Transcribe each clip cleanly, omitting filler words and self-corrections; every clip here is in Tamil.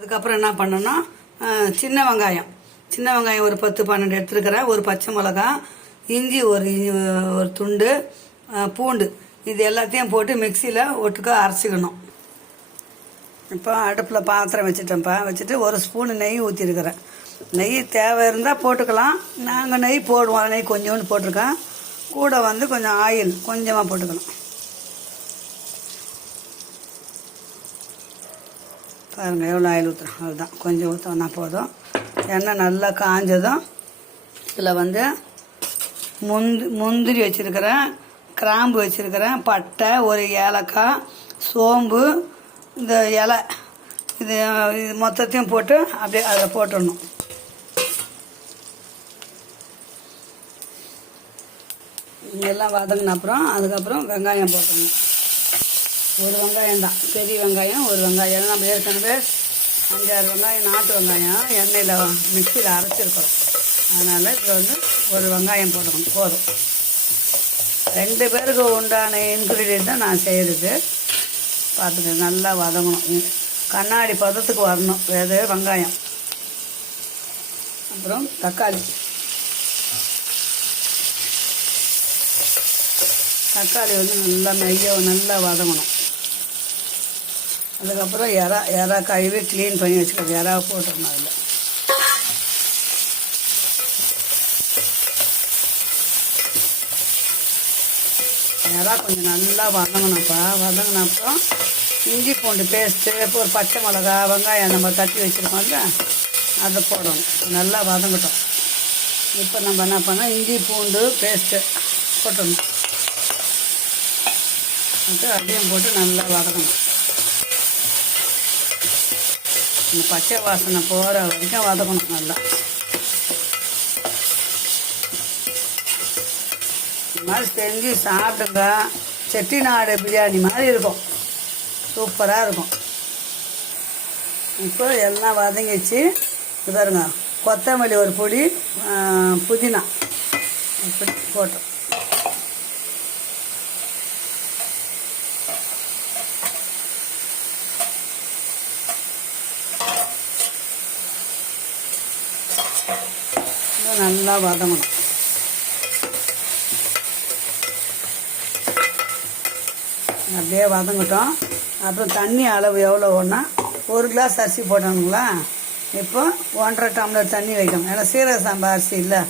அதுக்கப்புறம் என்ன பண்ணணும்னா சின்ன வெங்காயம் ஒரு 10-12 எடுத்துருக்கிறேன். ஒரு பச்சை மிளகா, இஞ்சி ஒரு துண்டு, பூண்டு, இது எல்லாத்தையும் போட்டு மிக்சியில் ஒட்டுக்கா அரைச்சிக்கணும். இப்போ அடுப்பில் பாத்திரம் வச்சுட்டு ஒரு ஸ்பூனு நெய் ஊற்றிருக்கிறேன். நெய் தேவை இருந்தால் போட்டுக்கலாம். நாங்கள் நெய் போடுவோம். நெய் கொஞ்சோண்டு போட்டிருக்கேன். கூட கொஞ்சம் ஆயில் கொஞ்சமாக போட்டுக்கணும். பாருங்கள் எவ்வளோ ஆயில் ஊற்றுறோம். அதுதான் கொஞ்சம் ஊற்றோன்னா போதும். எண்ணெய் நல்லா காஞ்சதும் இதில் முந்திரி வச்சுருக்கிறேன், கிராம்பு வச்சுருக்கிறேன், பட்டை, ஒரு ஏலக்காய், சோம்பு, இந்த இலை, இது மொத்தத்தையும் போட்டு அப்படியே அதில் போட்டுடணும். எல்லாம் வதங்கின அதுக்கப்புறம் வெங்காயம் போட்டுடணும். ஒரு வெங்காயம் தான், பெரிய வெங்காயம் ஒரு வெங்காயம். நம்ம ஏற்கனவே 5-6 வெங்காயம் நாட்டு வெங்காயம் எண்ணெயில் மிக்சியில் அரைச்சிருக்கிறோம். அதனால் இதில் ஒரு வெங்காயம் போடணும் போதும். 2 பேருக்கு உண்டான இன்க்ரீடியன்ட் தான் நான் செய்கிறது. பார்த்துக்க நல்லா வதங்கணும். கண்ணாடி பதத்துக்கு வரணும் வெங்காயம். அப்புறம் தக்காளி நல்லா வதங்கணும். அதுக்கப்புறம் எறா கழுவி க்ளீன் பண்ணி வச்சுக்கோங்க. எறாவை போட்டுடணும். அதில் எறா கொஞ்சம் நல்லா வதங்கினப்புறம் இஞ்சி பூண்டு பேஸ்ட்டு, ஒரு பச்சை மிளகா, வெங்காயம் நம்ம தட்டி வச்சுருக்கோம்ல அதை போடணும். நல்லா வதங்கட்டும். இப்போ நம்ம என்ன பண்ணோம், இஞ்சி பூண்டு பேஸ்ட்டு போட்டணும். அதையும் போட்டு நல்லா வதக்கணும். இந்த பச்சை வாசனை போகிற வரைக்கும் வதக்கணும் நல்லா. இந்த மாதிரி செஞ்சு சாப்பிடுங்க. செட்டிநாடு பிரியாணி மாதிரி இருக்கும். சூப்பராக இருக்கும். இப்போ எல்லாம் வதங்கிச்சு. பாருங்க, கொத்தமல்லி ஒரு பொடி, புதினா இப்படி போட்டோம். நல்லா வதங்கணும். அப்படியே வதங்கட்டும். அப்புறம் தண்ணி அளவு எவ்வளோன்னா, 1 கிளாஸ் அரிசி போட்டோங்களா, இப்போ 1.5 டம்ளர் தண்ணி வைக்கணும். ஏன்னா சீரக சம்பா அரிசி இல்லை,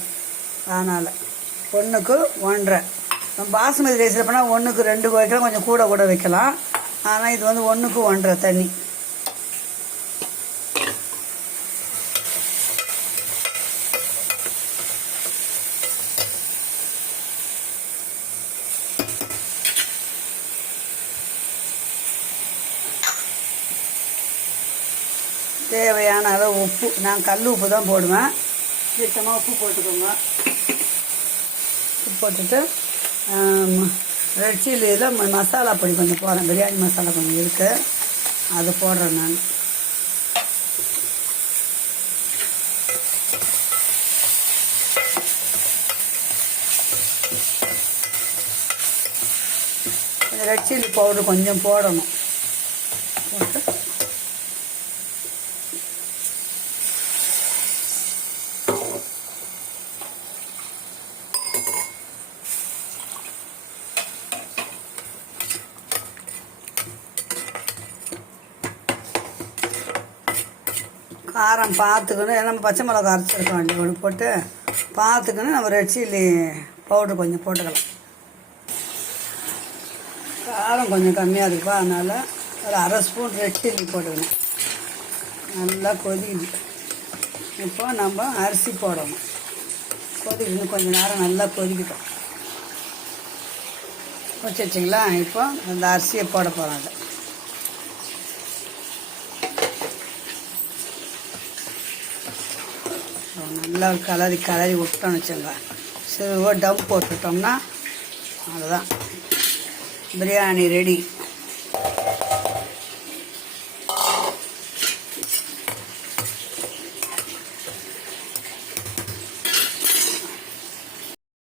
அதனால் 1க்கு 1.5. பாசுமதி ரைஸில் போனால் 1க்கு 2 வைக்கலாம், கொஞ்சம் கூட வைக்கலாம். ஆனால் இது 1க்கு 1.5 தண்ணி. தேவையான அளவு உப்பு, நான் கல் உப்பு தான் போடுவேன். சுத்தமாக உப்பு போட்டுக்கோங்க. உப்பு போட்டுட்டு ரெட் சில்லியில் மசாலா பொடி கொஞ்சம் போடுறேன். பிரியாணி மசாலா கொஞ்சம் இருக்குது, அது போடுறேன் நான். கொஞ்சம் ரெட் சில்லி பவுடர் கொஞ்சம் போடணும். போட்டு காரம் பார்த்துக்கணும். நம்ம பச்சை மிளகா அரைச்சிருக்கோம் இல்லையா, ஒன்று போட்டு பார்த்துக்கணும். நம்ம ரெட் சில்லி பவுட்ரு கொஞ்சம் போட்டுக்கலாம். காரம் கொஞ்சம் கம்மியாக இருக்குப்பா, அதனால் ஒரு 1/2 ஸ்பூன் ரெட் சில்லி போட்டுக்கணும். நல்லா கொதிக்குது. இப்போ நம்ம அரிசி போடணும். கொதிக்கணும், கொஞ்சம் நேரம் நல்லா கொதிக்கிட்டோம். வச்சுச்சிங்களா? இப்போ அந்த அரிசியை போட போகிறாங்க. நல்லா கலரி விட்டோம்னு வச்சுங்க. சரி, டம் போட்டுட்டோம்னா அவ்வளோதான், பிரியாணி ரெடி.